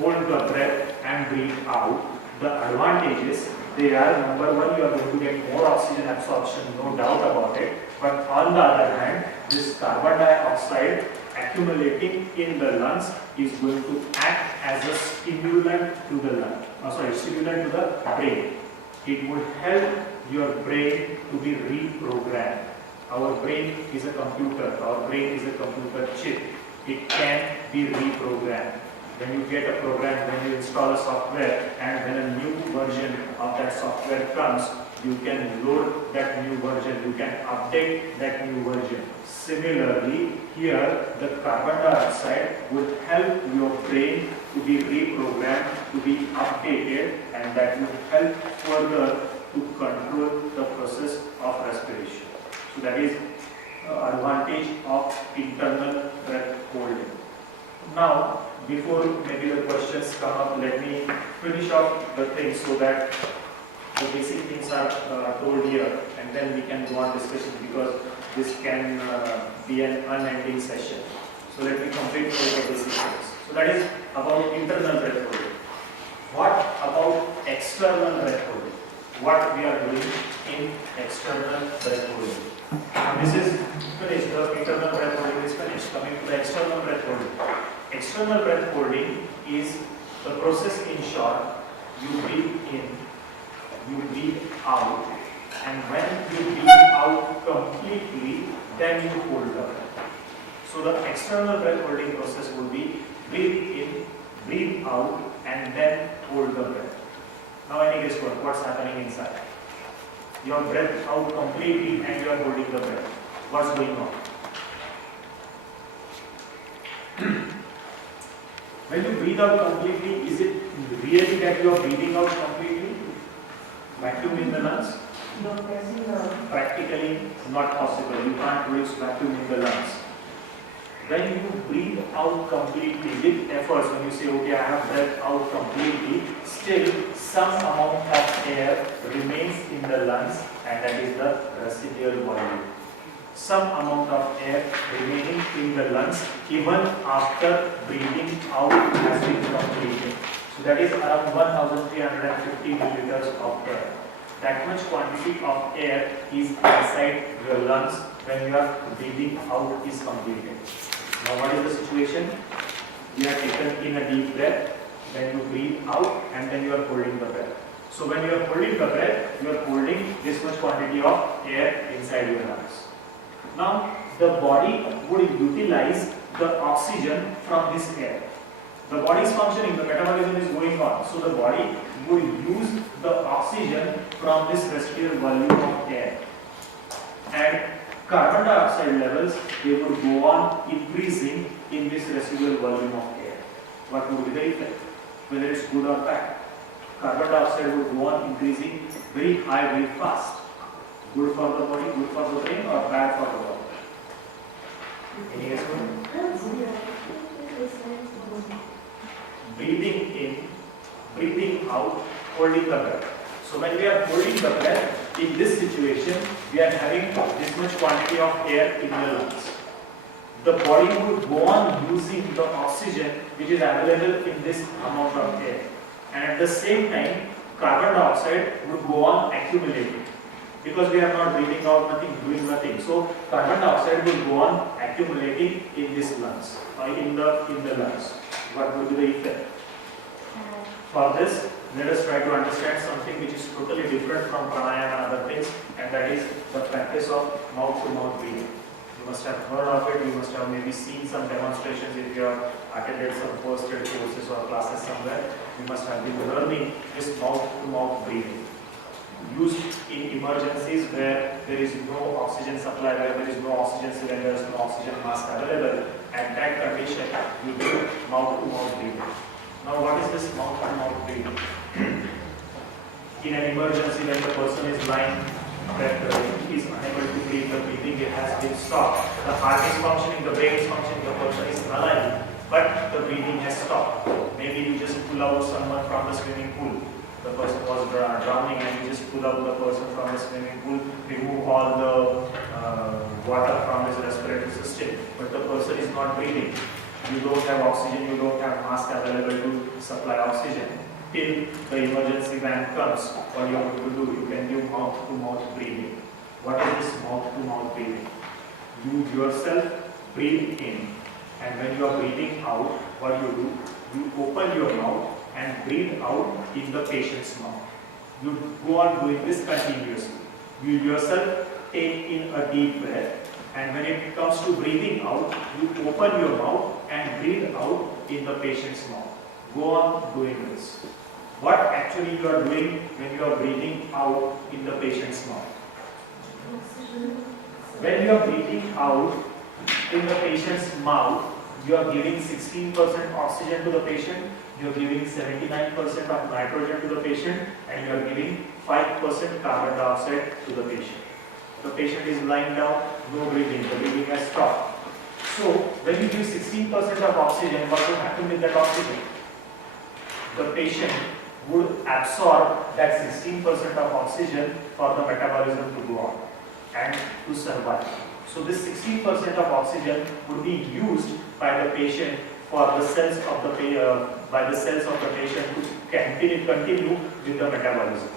hold the breath and breathe out. The advantages, they are, number one, you are going to get more oxygen absorption, no doubt about it. But on the other hand, this carbon dioxide accumulating in the lungs is going to act as a stimulant to the stimulant to the brain. It would help your brain to be reprogrammed. Our brain is a computer. Our brain is a computer chip. It can be reprogrammed. When you get a program, when you install a software, and when a new version of that software comes, you can load that new version. You can update that new version. Similarly, here the carbon dioxide would help your brain to be reprogrammed, to be updated, and that will help further to control the process of respiration. So that is advantage of internal breath holding. Now, before maybe the questions come up, let me finish off the things so that the basic things are told here, and then we can go on discussion because this can be an unending session. So let me complete all the basic things. So that is about internal breath holding. What about external breath holding? What we are doing in external breath holding? Now this is finished, the internal breath holding is finished. Coming to the external breath holding. External breath holding is the process in short. You breathe in, you breathe out, and when you breathe out completely, then you hold the breath. So the external breath holding process would be breathe in, breathe out, and then hold the breath. Now any guess what's happening inside? You have breath out completely and you are holding the breath. What's going on? When you breathe out completely, is it really that you are breathing out completely? Vacuum in the lungs? No, Practically not possible. You can't produce vacuum in the lungs. When you breathe out completely with efforts, when you say, okay, I have breath out completely, still some amount of air remains in the lungs, and that is the residual volume. Some amount of air remaining in the lungs even after breathing out has been completed. So that is around 1350 milliliters of air. That much quantity of air is inside your lungs when your breathing out is completed. Now what is the situation? You have taken in a deep breath, then you breathe out, and then you are holding the breath. So when you are holding the breath, you are holding inside your lungs. Now, the body would utilize the oxygen from this air. The body is functioning, the metabolism is going on. So the body would use the oxygen from this residual volume of air. And carbon dioxide levels, they would go on increasing in this residual volume of air. What would be the effect? Whether it's good or bad. Carbon dioxide would go on increasing very high, very fast. Good for the body, good for the brain, or bad for the body? Any guess? Breathing in, breathing out, holding the breath. So when we are holding the breath, in this situation, we are having this much quantity of air in the lungs. The body would go on using the oxygen which is available in this amount of air. And at the same time, carbon dioxide would go on accumulating. Because we are not breathing out nothing, doing nothing. So carbon dioxide will go on accumulating in this lungs, in the lungs. What will be the effect? For this, let us try to understand something which is totally different from pranayama and other things, and that is the practice of mouth-to-mouth breathing. You must have heard of it, you must have maybe seen some demonstrations if you have attended some first aid courses or classes somewhere. You must have been learning this mouth-to-mouth breathing. Used in emergencies where there is no oxygen supply, where there is no oxygen cylinders, no oxygen mask available. At that condition, you do mouth-to-mouth breathing. Now, what is this mouth-to-mouth breathing? In an emergency, when the person is lying, that he is unable to breathe, the breathing has been stopped. The heart is functioning, the brain is functioning, the person is alive, but the breathing has stopped. Maybe you just pull out someone from the swimming pool. The person was drowning and you just pull out the person from the swimming pool, remove all the water from his respiratory system, but the person is not breathing. You don't have oxygen, you don't have mask available to supply oxygen. Till the emergency van comes, what you are going to do, you can do mouth-to-mouth breathing. What is this mouth-to-mouth breathing? You yourself breathe in, and when you are breathing out, what you do, you open your mouth and breathe out in the patient's mouth. You go on doing this continuously. You yourself take in a deep breath, and when it comes to breathing out, you open your mouth and breathe out in the patient's mouth. Go on doing this. What actually you are doing when you are breathing out in the patient's mouth? When you are breathing out in the patient's mouth, you are giving 16% oxygen to the patient, you are giving 79% of nitrogen to the patient, and you are giving 5% carbon dioxide to the patient. The patient is lying down, no breathing, the breathing has stopped. So, when you give 16% of oxygen, what will happen with that oxygen? The patient would absorb that 16% of oxygen for the metabolism to go on and to survive. So this 16% of oxygen would be used by the patient for the cells of the patient to continue with the metabolism.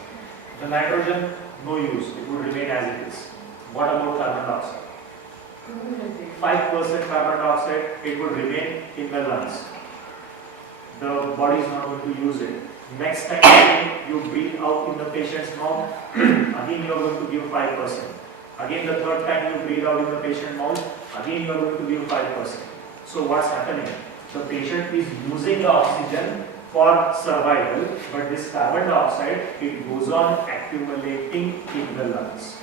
The nitrogen, no use, it would remain as it is. What about carbon dioxide? 5% carbon dioxide, it would remain in the lungs. The body is not going to use it. Next time you breathe out in the patient's mouth, again you are going to give 5%. Again the third time you breathe out in the patient's mouth, again you are going to give 5%. So what's happening? The patient is using the oxygen for survival, but this carbon dioxide, it goes on accumulating in the lungs.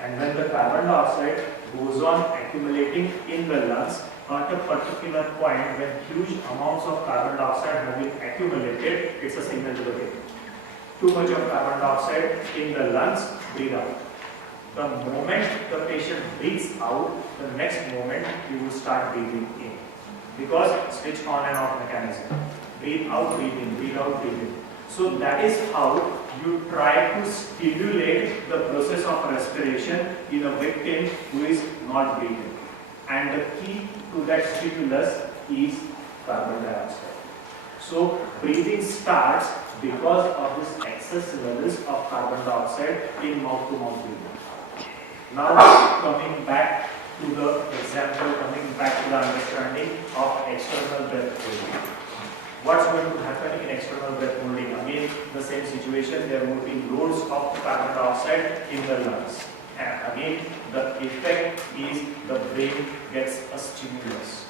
And when the carbon dioxide goes on accumulating in the lungs, at a particular point when huge amounts of carbon dioxide have been accumulated, it's a signal to the brain. Too much of carbon dioxide in the lungs, breathe out. The moment the patient breathes out, the next moment you will start breathing in. Because switch on and off mechanism. Breathe out, breathe in, breathe out, breathe in. So that is how you try to stimulate the process of respiration in a victim who is not breathing. And the key to that stimulus is carbon dioxide. So breathing starts because of this excess levels of carbon dioxide in mouth-to-mouth breathing. Now coming back to the example, coming back to the understanding of external breath holding. What's going to happen in external breath holding? Again, the same situation, there will be loads of carbon dioxide in the lungs. And again, the effect is the brain gets a stimulus.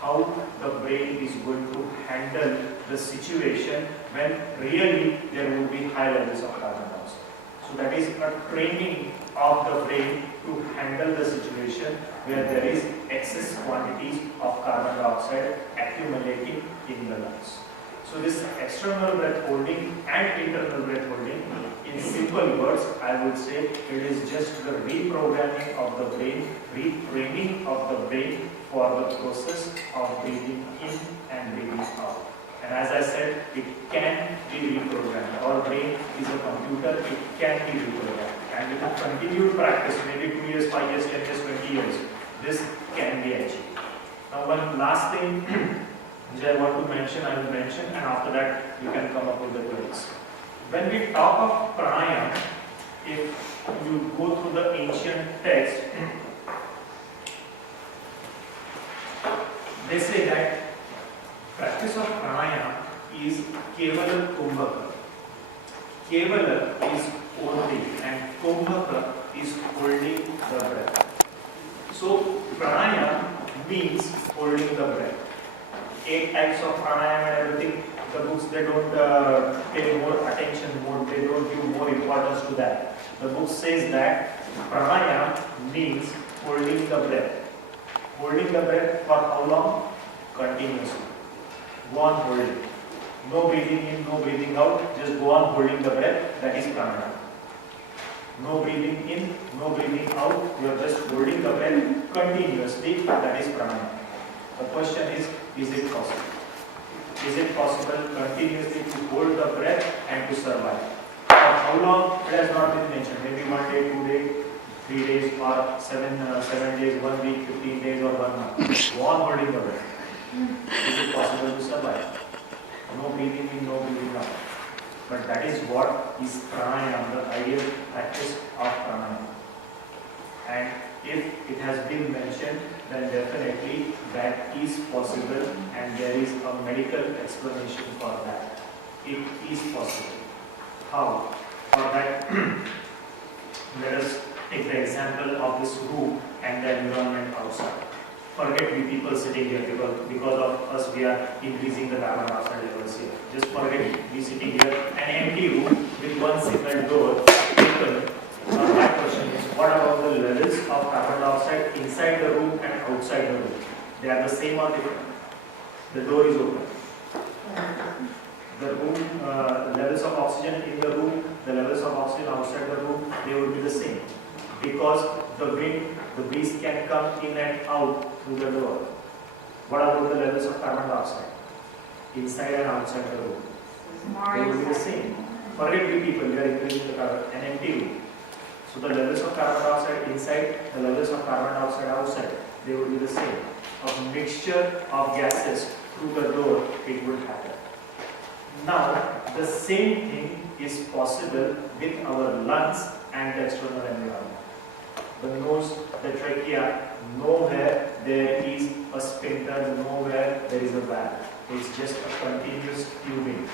How the brain is going to handle the situation when really there will be high levels of carbon dioxide. So that is a training of the brain to handle the situation where there is excess quantities of carbon dioxide accumulating in the lungs. So this external breath holding and internal breath holding, in simple words, I would say it is just the reprogramming of the brain, retraining of the brain for the process of breathing in and breathing out. And as I said, it can be reprogrammed. Our brain is a computer, it can be reprogrammed. And with a continued practice, maybe 2 years, 5 years, 10 years, 20 years, this can be achieved. Now one last thing which I want to mention, I will mention, and after that you can come up with the queries. When we talk of pranayama, if you go through the ancient text, they say that practice of pranayama is kevala kumbhaka. Kevala is only and kumbhaka is holding the breath. So pranayama means holding the breath. 8 types of pranayama and everything, the books they don't pay more attention, they don't give more importance to that. The book says that pranayama means holding the breath. Holding the breath for how long? Continuously. Go on holding. No breathing in, no breathing out, just go on holding the breath, that is pranayama. No breathing in, no breathing out, you are just holding the breath continuously, that is pranayama. The question is it possible? Is it possible continuously to hold the breath and to survive? For how long? It has not been mentioned. Maybe 1 day, 2 days, 3 days, or 7 days, 1 week, 15 days, or 1 month. Go on holding the breath. Is it possible to survive? No breathing in, no breathing out. But that is what is pranayama, the ideal practice of pranayama. And if it has been mentioned, then definitely that is possible and there is a medical explanation for that. It is possible. How? For that, let us take the example of this room and the environment outside. Forget we people sitting here because of us we are increasing the carbon dioxide levels here. Just forget it. We sitting here, an empty room with one single door. People, my question is, what about the levels of carbon dioxide inside the room and outside the room? They are the same or different? The door is open. The room, levels of oxygen in the room, the levels of oxygen outside the room, they will be the same. Because the wind, the breeze can come in and out through the door. What about the levels of carbon dioxide? Inside and outside the room. They will be the same. Forget we people, we are increasing the carbon, an empty room. So the levels of carbon dioxide inside, the levels of carbon dioxide outside, they will be the same. A mixture of gases through the door, it would happen. Now, the same thing is possible with our lungs and the external environment. The nose, the trachea, nowhere there is a sphincter, nowhere there is a valve. It's just a continuous tubing.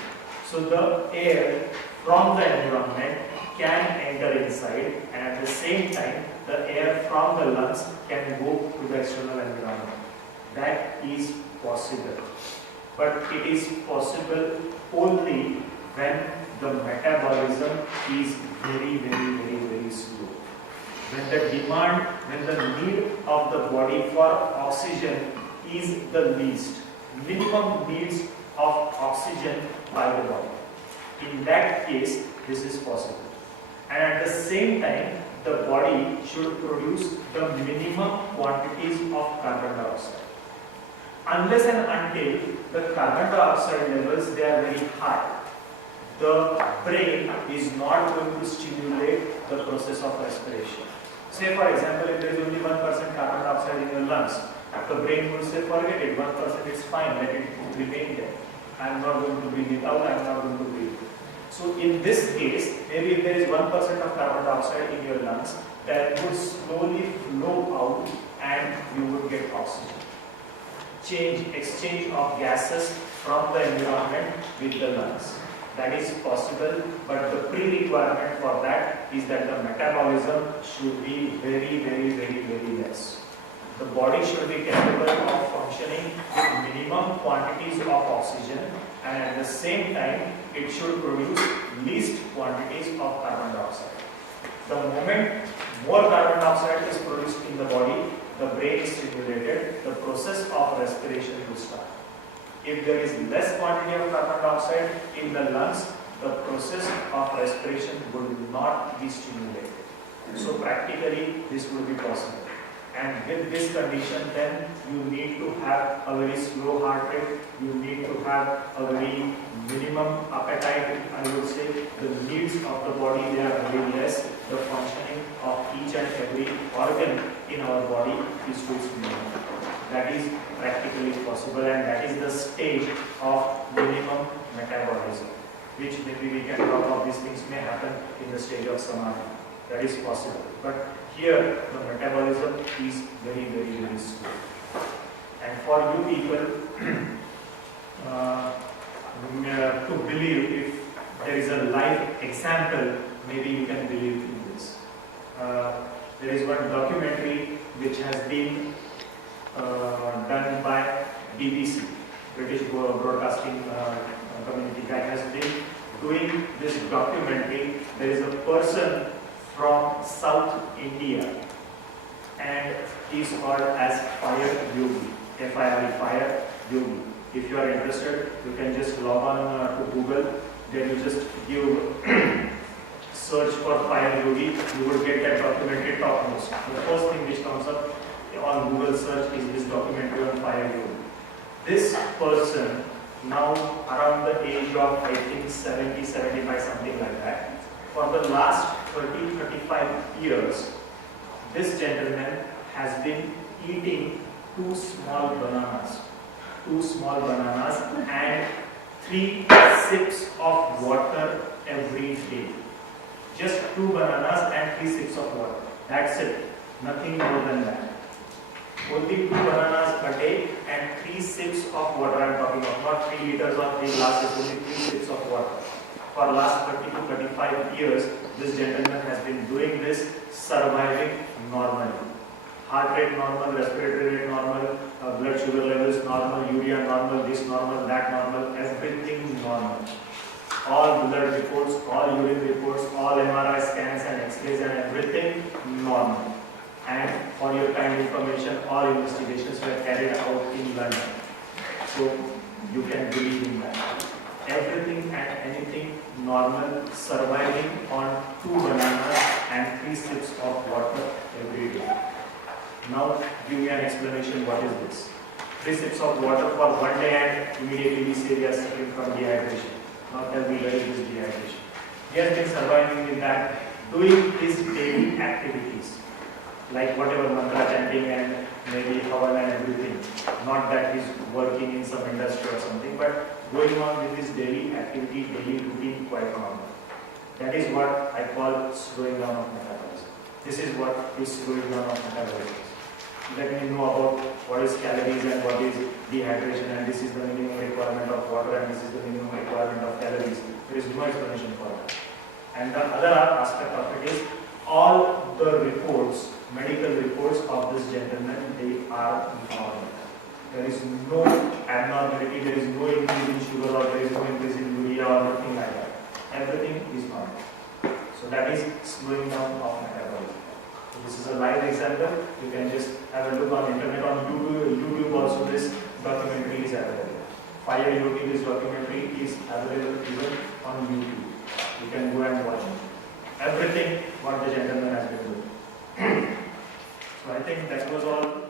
So the air from the environment can enter inside, and at the same time the air from the lungs can go to the external environment. That is possible. But it is possible only when the metabolism is very, very, very, very slow. When the demand, when the need of the body for oxygen is the least, minimum needs of oxygen by the body. In that case, this is possible. And at the same time, the body should produce the minimum quantities of carbon dioxide. Unless and until the carbon dioxide levels they are very high, the brain is not going to stimulate the process of respiration. Say for example, if there is only 1% carbon dioxide in your lungs, the brain would say, forget it, 1% is fine, let it remain there. I am not going to breathe it out, I am not going to breathe it. So in this case, maybe if there is 1% of carbon dioxide in your lungs, that would slowly flow out and you would get oxygen. Exchange of gases from the environment with the lungs. That is possible, but the pre-requirement for that is that the metabolism should be very, very, very, very less. The body should be capable of functioning with minimum quantities of oxygen, and at the same time it should produce least quantities of carbon dioxide. The moment more carbon dioxide is produced in the body, the brain is stimulated, the process of respiration will start. If there is less quantity of carbon dioxide in the lungs, the process of respiration will not be stimulated. So practically this will be possible. And with this condition, then you need to have a very slow heart rate, you need to have a very minimum appetite, I would say. The needs of the body, they are very less. The functioning of each and every organ in our body is to its minimum. That is practically possible, and that is the stage of minimum metabolism, which maybe we can talk of. These things may happen in the stage of samadhi. That is possible. But here the metabolism is very, very, very slow. And for you people to believe, if there is a live example, maybe you can believe in this. There is one documentary which has been done by BBC, British Broadcasting Community, that has been doing this documentary. There is a person from South India, and he is called as Fire Yogi, F-I-R-E, Fire Yogi. If you are interested, you can just log on to Google, then you just give search for Fire Yogi, you will get that documentary topmost. The first thing which comes up on Google search is this documentary on Fire Yogi. This person, now around the age of I think 70, 75, something like that, for the last 30-35 years, this gentleman has been eating two small bananas and 3 sips of water every day. Just 2 bananas and 3 sips of water. That's it. Nothing more than that. Only 2 bananas a day and 3 sips of water I am talking about. Not 3 liters or 3 glasses, only 3 sips of water. For last 30 to 35 years, this gentleman has been doing this, surviving normally. Heart rate normal, respiratory rate normal, blood sugar levels normal, urea normal, this normal, that normal, everything normal. All blood reports, all urine reports, all MRI scans and X-rays and everything normal. And for your kind information, all investigations were carried out in London. So you can believe in that. Everything and anything normal, surviving on 2 bananas and 3 sips of water every day. Now give me an explanation, what is this? 3 sips of water for 1 day and immediately we say we are suffering from dehydration. Now tell me, where is this dehydration? He has been surviving with that, doing his daily activities, like whatever mantra chanting and maybe havan and everything. Not that he's working in some industry or something, but going on with his daily activity, daily routine quite normal. That is what I call slowing down of metabolism. This is what is slowing down of metabolism. Let me know about what is calories and what is dehydration, and this is the minimum requirement of water and this is the minimum requirement of calories. There is no explanation for that. And the other aspect of it is all the reports, medical reports of this gentleman, they are normal. There is no abnormality, there is no increase in sugar or there is no increase in urea or nothing like that. Everything is normal. So that is slowing down of metabolism. So this is a live example. You can just have a look on internet, on YouTube also this documentary is available. Fire Yogi, this documentary is available even on YouTube. You can go and watch it. Everything what the gentleman has been doing. So I think that was all.